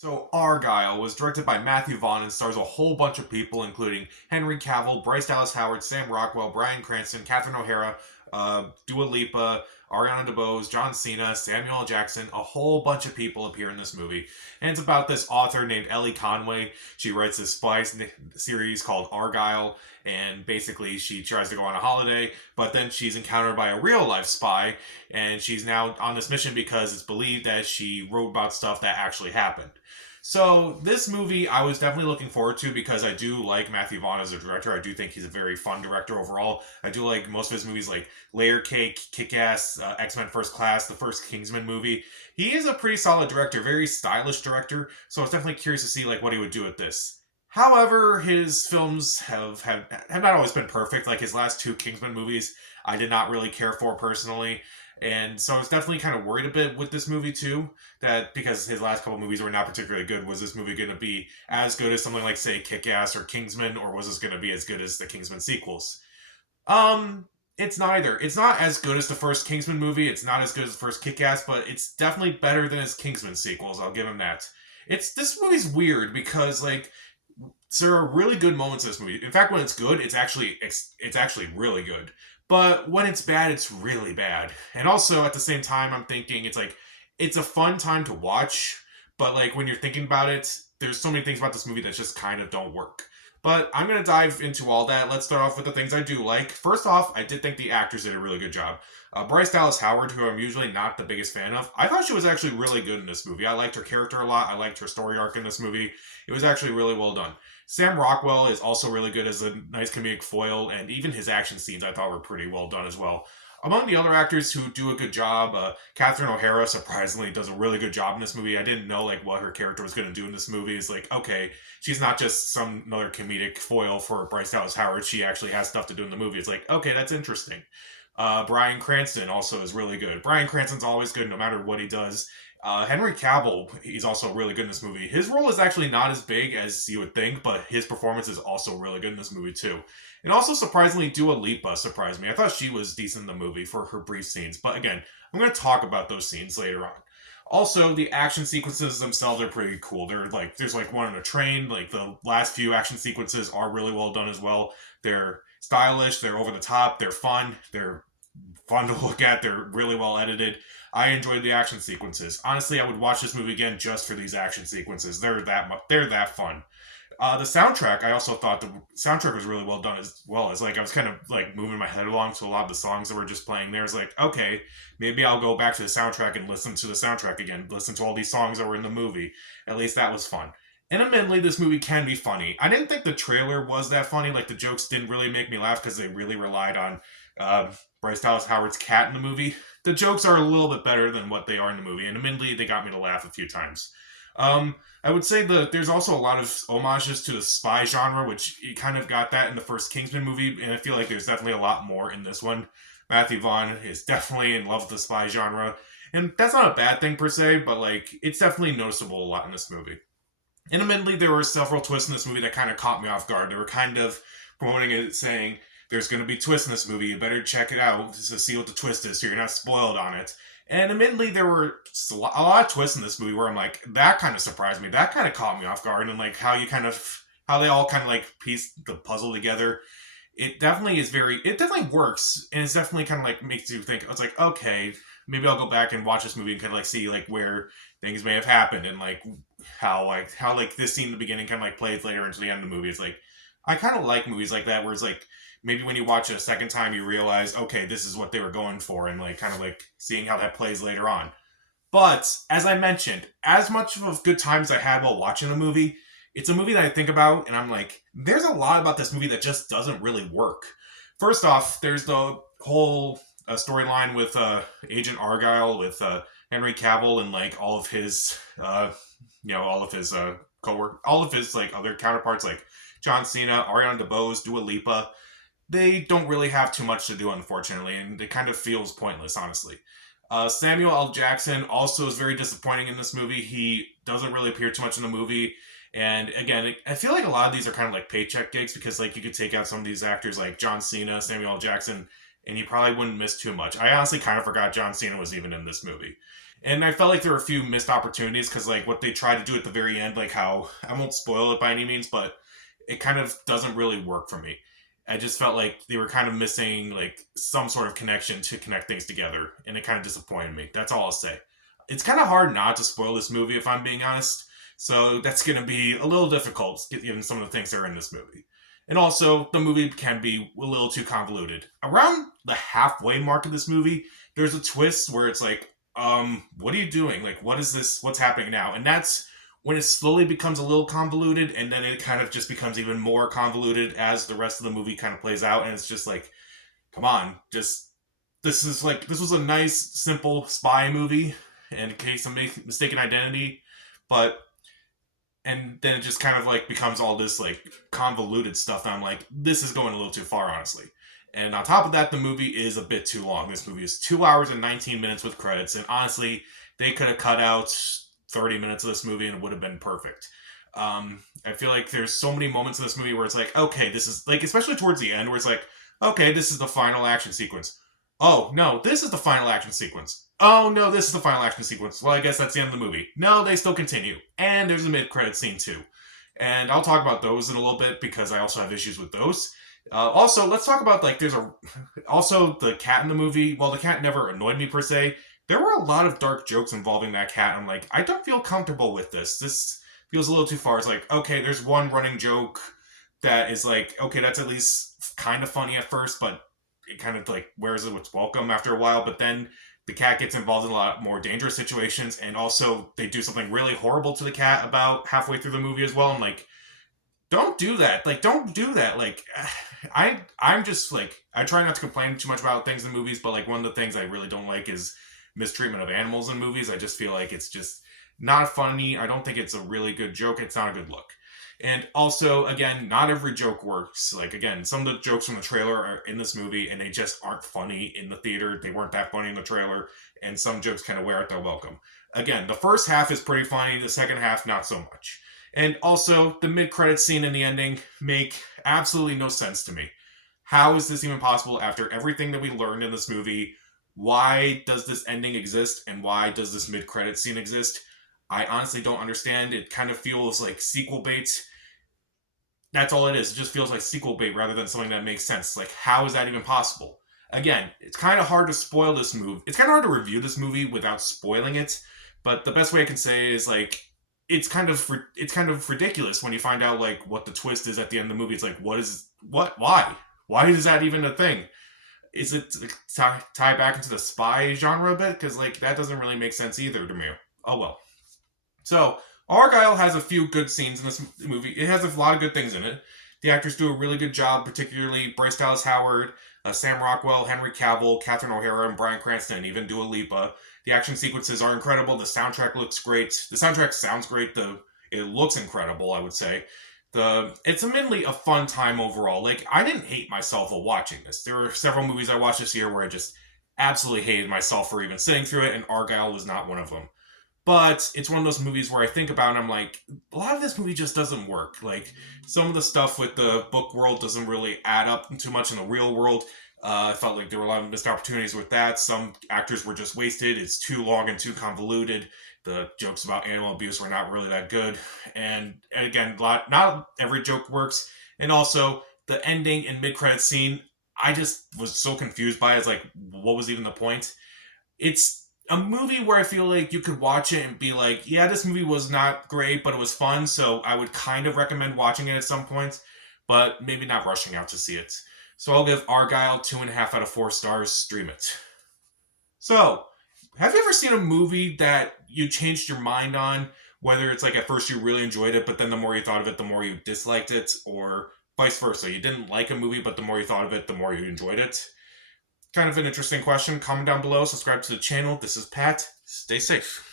So Argylle was directed by Matthew Vaughn and stars a whole bunch of people, including Henry Cavill, Bryce Dallas Howard, Sam Rockwell, Bryan Cranston, Catherine O'Hara, Dua Lipa, Ariana DeBose, John Cena, Samuel L. Jackson. A whole bunch of people appear in this movie, and it's about this author named Ellie Conway. She writes this series called Argylle, and basically she tries to go on a holiday, but then she's encountered by a real life spy, and she's now on this mission because it's believed that she wrote about stuff that actually happened. So this movie I was definitely looking forward to because I do like Matthew Vaughn as a director. I do think he's a very fun director overall. I do like most of his movies like Layer Cake, Kick-Ass, X-Men First Class, the first Kingsman movie. He is a pretty solid director, very stylish director, so I was definitely curious to see like what he would do with this. However, his films have not always been perfect. Like his last two Kingsman movies, I did not really care for personally. And so I was definitely kind of worried a bit with this movie too, that because his last couple movies were not particularly good, was this movie going to be as good as something like, say, Kick-Ass or Kingsman, or was this going to be as good as the Kingsman sequels? It's neither. It's not as good as the first Kingsman movie. It's not as good as the first Kick-Ass, but it's definitely better than his Kingsman sequels. I'll give him that. This movie's weird because like there are really good moments in this movie. In fact, when it's good, it's actually really good. But when it's bad, it's really bad. And also at the same time, I'm thinking it's like it's a fun time to watch, but like when you're thinking about it, there's so many things about this movie that just kind of don't work. But I'm gonna dive into all that. Let's start off with the things I do like. First off, I did think the actors did a really good job. Bryce Dallas Howard, who I'm usually not the biggest fan of, I thought she was actually really good in this movie. I liked her character a lot. I liked her story arc in this movie. It was actually really well done. Sam Rockwell is also really good as a nice comedic foil, and even his action scenes I thought were pretty well done as well. Among the other actors who do a good job, Catherine O'Hara surprisingly does a really good job in this movie. I didn't know like what her character was going to do in this movie. It's like, okay, she's not just some another comedic foil for Bryce Dallas Howard. She actually has stuff to do in the movie. It's like, okay, that's interesting. Bryan Cranston also is really good. Bryan Cranston's always good no matter what he does. Henry Cavill, he's also really good in this movie. His role is actually not as big as you would think, but his performance is also really good in this movie too. And also, surprisingly, Dua Lipa surprised me. I thought she was decent in the movie for her brief scenes, but again, I'm going to talk about those scenes later on. Also, the action sequences themselves are pretty cool. They're like there's like one on a train. Like the last few action sequences are really well done as well. They're stylish. They're over the top. They're fun. They're fun to look at. They're really well edited. I enjoyed the action sequences. Honestly, I would watch this movie again just for these action sequences. They're that fun. The soundtrack, I also thought the soundtrack was really well done as well. As like I was kind of like moving my head along to a lot of the songs that were just playing there. It's like, okay, maybe I'll go back to the soundtrack and listen to the soundtrack again. Listen to all these songs that were in the movie. At least that was fun. And admittedly, this movie can be funny. I didn't think the trailer was that funny. Like the jokes didn't really make me laugh because they really relied on Bryce Dallas Howard's cat in the movie. The jokes are a little bit better than what they are in the movie, and admittedly, they got me to laugh a few times. I would say that there's also a lot of homages to the spy genre, which you kind of got that in the first Kingsman movie, and I feel like there's definitely a lot more in this one. Matthew Vaughn is definitely in love with the spy genre, and that's not a bad thing per se, but like it's definitely noticeable a lot in this movie. And admittedly, there were several twists in this movie that kind of caught me off guard. They were kind of promoting it, saying, there's going to be twists in this movie. You better check it out to see what the twist is so you're not spoiled on it. And admittedly, there were a lot of twists in this movie where I'm like, that kind of surprised me. That kind of caught me off guard. And like how they all kind of like piece the puzzle together. It definitely works. And it's definitely kind of like makes you think, it's like, okay, maybe I'll go back and watch this movie and kind of like see like where things may have happened and like how like this scene in the beginning kind of like plays later into the end of the movie. It's like, I kind of like movies like that where it's like, maybe when you watch it a second time, you realize, okay, this is what they were going for, and like kind of like seeing how that plays later on. But as I mentioned, as much of a good time as I had while watching the movie, it's a movie that I think about, and I'm like, there's a lot about this movie that just doesn't really work. First off, there's the whole storyline with Agent Argylle with Henry Cavill and like all of his, all of his all of his like other counterparts like John Cena, Ariana DeBose, Dua Lipa. They don't really have too much to do, unfortunately, and it kind of feels pointless, honestly. Samuel L. Jackson also is very disappointing in this movie. He doesn't really appear too much in the movie. And again, I feel like a lot of these are kind of like paycheck gigs because like you could take out some of these actors like John Cena, Samuel L. Jackson, and you probably wouldn't miss too much. I honestly kind of forgot John Cena was even in this movie. And I felt like there were a few missed opportunities because, like, what they tried to do at the very end, like how I won't spoil it by any means, but it kind of doesn't really work for me. I just felt like they were kind of missing like some sort of connection to connect things together, and it kind of disappointed me. That's all I'll say. It's kind of hard not to spoil this movie if I'm being honest, so that's going to be a little difficult given some of the things that are in this movie. And also, the movie can be a little too convoluted. Around the halfway mark of this movie, there's a twist where it's like, what are you doing? Like, what is this? What's happening now? And that's when it slowly becomes a little convoluted, and then it kind of just becomes even more convoluted as the rest of the movie kind of plays out. And it's just like, come on, just this was a nice, simple spy movie in case of mistaken identity, but and then it just kind of like becomes all this like convoluted stuff. And I'm like, this is going a little too far, honestly. And on top of that, the movie is a bit too long. This movie is 2 hours and 19 minutes with credits, and honestly, they could have cut out 30 minutes of this movie and it would have been perfect. I feel like there's so many moments in this movie where it's like, okay, this is like, especially towards the end, where it's like, okay, this is the final action sequence. Oh, no, this is the final action sequence. Oh, no, this is the final action sequence. Well, I guess that's the end of the movie. No, they still continue. And there's a mid-credit scene, too. And I'll talk about those in a little bit because I also have issues with those. Also, let's talk about, like, also, the cat in the movie. While the cat never annoyed me, per se, there were a lot of dark jokes involving that cat. I'm like, I don't feel comfortable with this. This feels a little too far. It's like, okay, there's one running joke that is like, okay, that's at least kind of funny at first, but it kind of like wears its welcome after a while. But then the cat gets involved in a lot more dangerous situations, and also they do something really horrible to the cat about halfway through the movie as well. I'm like, don't do that. Like, don't do that. Like, I'm just like, I try not to complain too much about things in movies, but like one of the things I really don't like is mistreatment of animals in movies. I just feel like it's just not funny. I don't think it's a really good joke. It's not a good look. And also, again, not every joke works. Like, again, some of the jokes from the trailer are in this movie and they just aren't funny in the theater. They weren't that funny in the trailer. And some jokes kind of wear out their welcome. Again, the first half is pretty funny. The second half, not so much. And also, the mid-credit scene and the ending make absolutely no sense to me. How is this even possible after everything that we learned in this movie? Why does this ending exist? And why does this mid-credit scene exist? I honestly don't understand. It kind of feels like sequel bait. That's all it is. It just feels like sequel bait rather than something that makes sense. Like, how is that even possible? Again, it's kind of hard to spoil this movie. It's kind of hard to review this movie without spoiling it. But the best way I can say is like, it's kind of ridiculous when you find out like what the twist is at the end of the movie. It's like, why is that even a thing? Is it tie back into the spy genre a bit? Because like that doesn't really make sense either to me. Oh well. So Argylle has a few good scenes in this movie. It has a lot of good things in it. The actors do a really good job, particularly Bryce Dallas Howard, Sam Rockwell, Henry Cavill, Catherine O'Hara, and Bryan Cranston, and even Dua Lipa. The action sequences are incredible. The soundtrack looks great. The soundtrack sounds great. It looks incredible, I would say. It's admittedly a fun time overall. Like, I didn't hate myself while watching this. There were several movies I watched this year where I just absolutely hated myself for even sitting through it, and Argylle was not one of them. But it's one of those movies where I think about it and I'm like, a lot of this movie just doesn't work. Like, some of the stuff with the book world doesn't really add up too much in the real world. I felt like there were a lot of missed opportunities with that. Some actors were just wasted. It's too long and too convoluted. The jokes about animal abuse were not really that good. And again, not every joke works. And also, the ending and mid-credit scene, I just was so confused by it. It's like, what was even the point? It's a movie where I feel like you could watch it and be like, yeah, this movie was not great, but it was fun. So I would kind of recommend watching it at some point, but maybe not rushing out to see it. So I'll give Argylle 2.5 out of 4 stars. Stream it. So, have you ever seen a movie that you changed your mind on? Whether it's like at first you really enjoyed it, but then the more you thought of it, the more you disliked it, or vice versa. You didn't like a movie, but the more you thought of it, the more you enjoyed it. Kind of an interesting question. Comment down below. Subscribe to the channel. This is Pat. Stay safe.